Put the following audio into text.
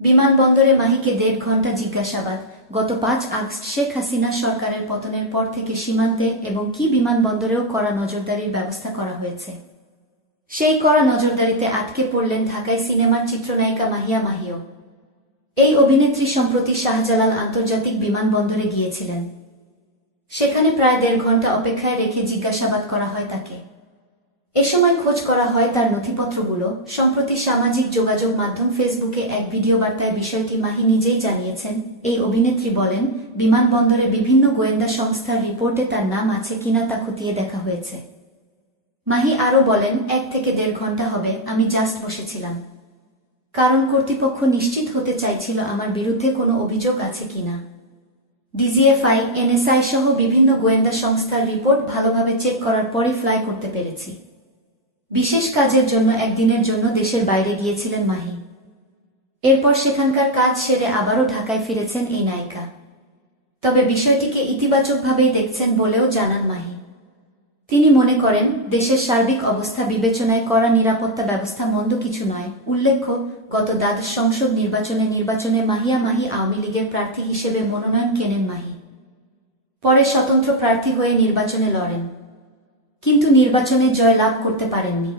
বিমানবন্দরে মাহিকে ১.৫ ঘণ্টা জিজ্ঞাসাবাদ। গত ৫ আগস্ট শেখ হাসিনা সরকারের পতনের পর থেকে সীমান্তে এবং বিমানবন্দরেও কড়া নজরদারির ব্যবস্থা করা হয়েছে। সেই কড়া নজরদারিতে আটকে পড়লেন ঢাকায় সিনেমার চিত্রনায়িকা মাহিয়া মাহিও। এই অভিনেত্রী সম্প্রতি শাহজালাল আন্তর্জাতিক বিমানবন্দরে গিয়েছিলেন। সেখানে প্রায় ১.৫ ঘণ্টা অপেক্ষায় রেখে জিজ্ঞাসাবাদ করা হয় তাকে। এ সময় খোঁজ করা হয় তার নথিপত্রগুলো। সম্প্রতি সামাজিক যোগাযোগ মাধ্যম ফেসবুকে এক ভিডিও বার্তায় বিষয়টি মাহি নিজেই জানিয়েছেন। এই অভিনেত্রী বলেন, বিমানবন্দরে বিভিন্ন গোয়েন্দা সংস্থার রিপোর্টে তার নাম আছে কিনা তা খতিয়ে দেখা হয়েছে। মাহি আরও বলেন, ১ থেকে ১.৫ ঘণ্টা হবে, আমি জাস্ট বসেছিলাম। কারণ কর্তৃপক্ষ নিশ্চিত হতে চাইছিল আমার বিরুদ্ধে কোনো অভিযোগ আছে কিনা। ডিজিএফআই, এনএসআই সহ বিভিন্ন গোয়েন্দা সংস্থার রিপোর্ট ভালোভাবে চেক করার পরই ফ্লাই করতে পেরেছি। বিশেষ কাজের জন্য একদিনের জন্য দেশের বাইরে গিয়েছিলেন মাহি। এরপর সেখানকার কাজ সেরে আবারও ঢাকায় ফিরেছেন এই নায়িকা। তবে বিষয়টিকে ইতিবাচকভাবেই দেখছেন বলেও জানান মাহি। তিনি মনে করেন, দেশের সার্বিক অবস্থা বিবেচনায় করা নিরাপত্তা ব্যবস্থা মন্দ কিছু নয়। উল্লেখ্য, গত দ্বাদশ সংসদ নির্বাচনে মাহিয়া মাহি আওয়ামী লীগের প্রার্থী হিসেবে মনোনয়ন কেনেন মাহি। পরে স্বতন্ত্র প্রার্থী হয়ে নির্বাচনে লড়েন, কিন্তু নির্বাচনে জয় লাভ করতে পারেননি।